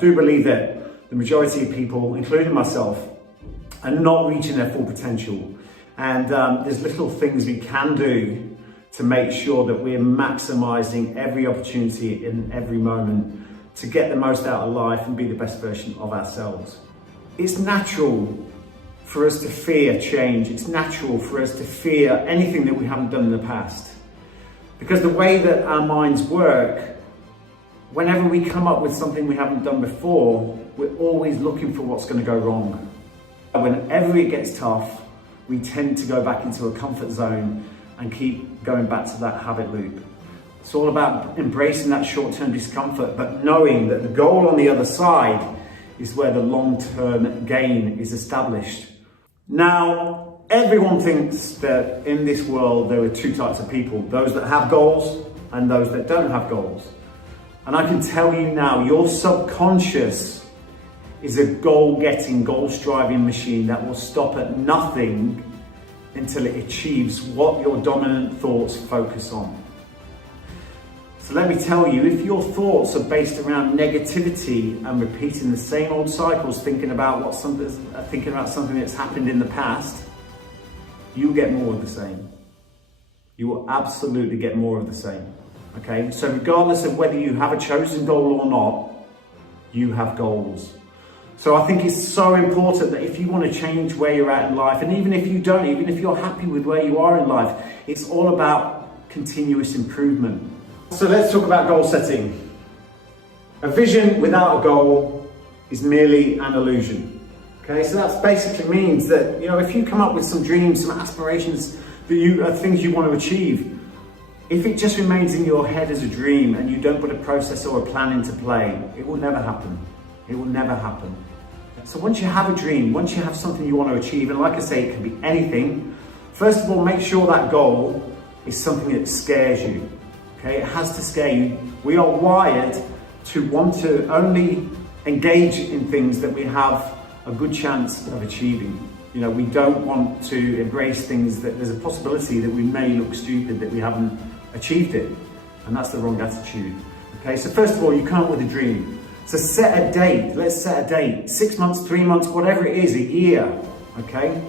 do believe that the majority of people, including myself, are not reaching their full potential. And there's little things we can do to make sure that we're maximizing every opportunity in every moment to get the most out of life and be the best version of ourselves. It's natural for us to fear change. It's natural for us to fear anything that we haven't done in the past. Because the way that our minds work, whenever we come up with something we haven't done before, we're always looking for what's going to go wrong. Whenever it gets tough, we tend to go back into a comfort zone and keep going back to that habit loop. It's all about embracing that short-term discomfort, but knowing that the goal on the other side is where the long-term gain is established. Now, everyone thinks that in this world there are two types of people, those that have goals and those that don't have goals. And I can tell you now, your subconscious is a goal-getting, goal-striving machine that will stop at nothing until it achieves what your dominant thoughts focus on. So let me tell you, if your thoughts are based around negativity and repeating the same old cycles, thinking about something that's happened in the past, you'll get more of the same. You will absolutely get more of the same. Okay, so regardless of whether you have a chosen goal or not, you have goals. So I think it's so important that if you want to change where you're at in life, and even if you don't, even if you're happy with where you are in life, it's all about continuous improvement. So let's talk about goal setting. A vision without a goal is merely an illusion. Okay, so that basically means that, if you come up with some dreams, some aspirations, things you want to achieve, if it just remains in your head as a dream and you don't put a process or a plan into play, it will never happen. It will never happen. So once you have a dream, once you have something you want to achieve, and like I say, it can be anything, first of all, make sure that goal is something that scares you. Okay, it has to scare you. We are wired to want to only engage in things that we have a good chance of achieving. We don't want to embrace things that there's a possibility that we may look stupid, that we haven't achieved it. And that's the wrong attitude. Okay, so first of all, you come up with a dream. So set a date, let's set a date, 6 months, 3 months, whatever it is, a year, okay?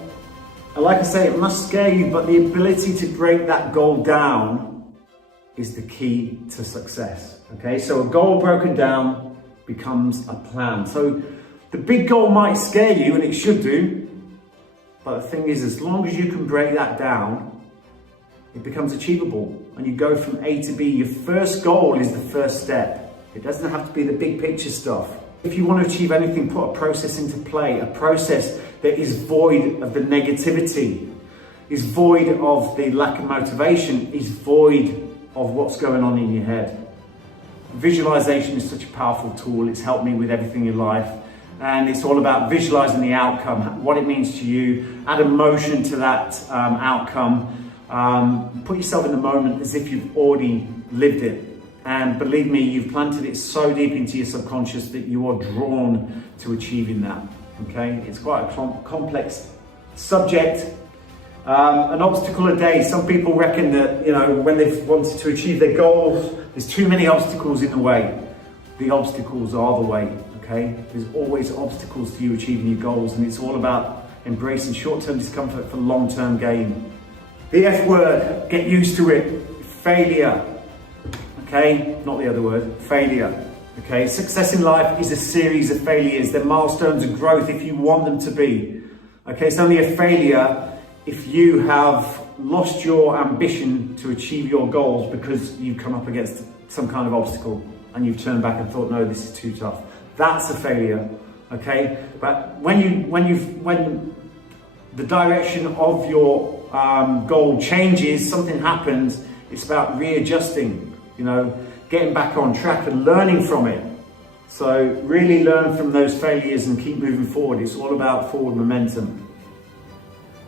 And like I say, it must scare you, but the ability to break that goal down is the key to success, okay? So a goal broken down becomes a plan. So the big goal might scare you, and it should do, but the thing is, as long as you can break that down, it becomes achievable, and you go from A to B. Your first goal is the first step. It doesn't have to be the big picture stuff. If you want to achieve anything, put a process into play, a process that is void of the negativity, is void of the lack of motivation, is void of what's going on in your head. Visualization is such a powerful tool. It's helped me with everything in life. And it's all about visualizing the outcome, what it means to you, add emotion to that outcome. Put yourself in the moment as if you've already lived it. And believe me, you've planted it so deep into your subconscious that you are drawn to achieving that, okay? It's quite a complex subject. An obstacle a day. Some people reckon that, when they've wanted to achieve their goals, there's too many obstacles in the way. The obstacles are the way, okay? There's always obstacles to you achieving your goals, and it's all about embracing short-term discomfort for long-term gain. The F word, get used to it, failure. Okay, not the other word, failure. Okay, success in life is a series of failures. They're milestones of growth if you want them to be. Okay, it's only a failure if you have lost your ambition to achieve your goals because you've come up against some kind of obstacle and you've turned back and thought, no, this is too tough. That's a failure. Okay, but when the direction of your goal changes, something happens, it's about readjusting. Getting back on track and learning from it. So really learn from those failures and keep moving forward. It's all about forward momentum.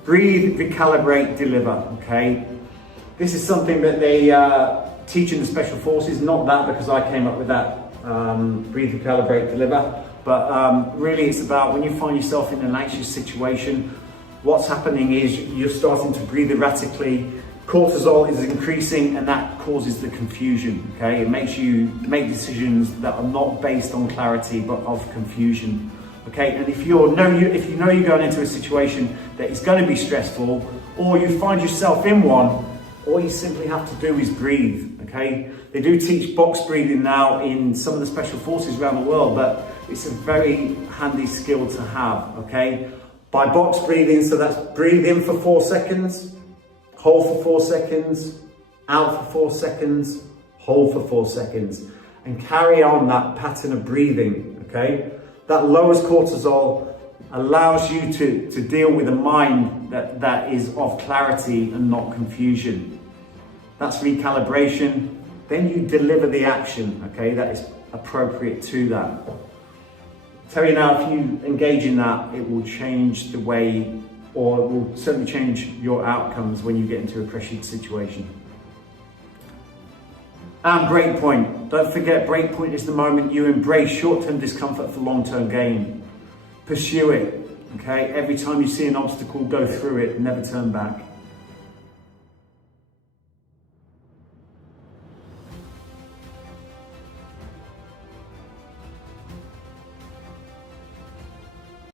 Breathe, recalibrate, deliver, okay? This is something that they teach in the Special Forces, not that because I came up with that, breathe, recalibrate, deliver, but really it's about when you find yourself in an anxious situation, what's happening is you're starting to breathe erratically, cortisol is increasing, and that causes the confusion, okay? It makes you make decisions that are not based on clarity, but of confusion, okay? And if you know you're going into a situation that is going to be stressful, or you find yourself in one, all you simply have to do is breathe, okay? They do teach box breathing now in some of the special forces around the world, but it's a very handy skill to have, okay? By box breathing, so that's breathe in for 4 seconds, hold for 4 seconds, out for 4 seconds, hold for 4 seconds, and carry on that pattern of breathing, okay? That lowers cortisol, allows you to deal with a mind that is of clarity and not confusion. That's recalibration. Then you deliver the action, okay, that is appropriate to that. I tell you now, if you engage in that, it will change the way, or it will certainly change your outcomes when you get into a pressured situation. And breakpoint. Don't forget, breakpoint is the moment you embrace short-term discomfort for long-term gain. Pursue it, okay? Every time you see an obstacle, go through it, never turn back.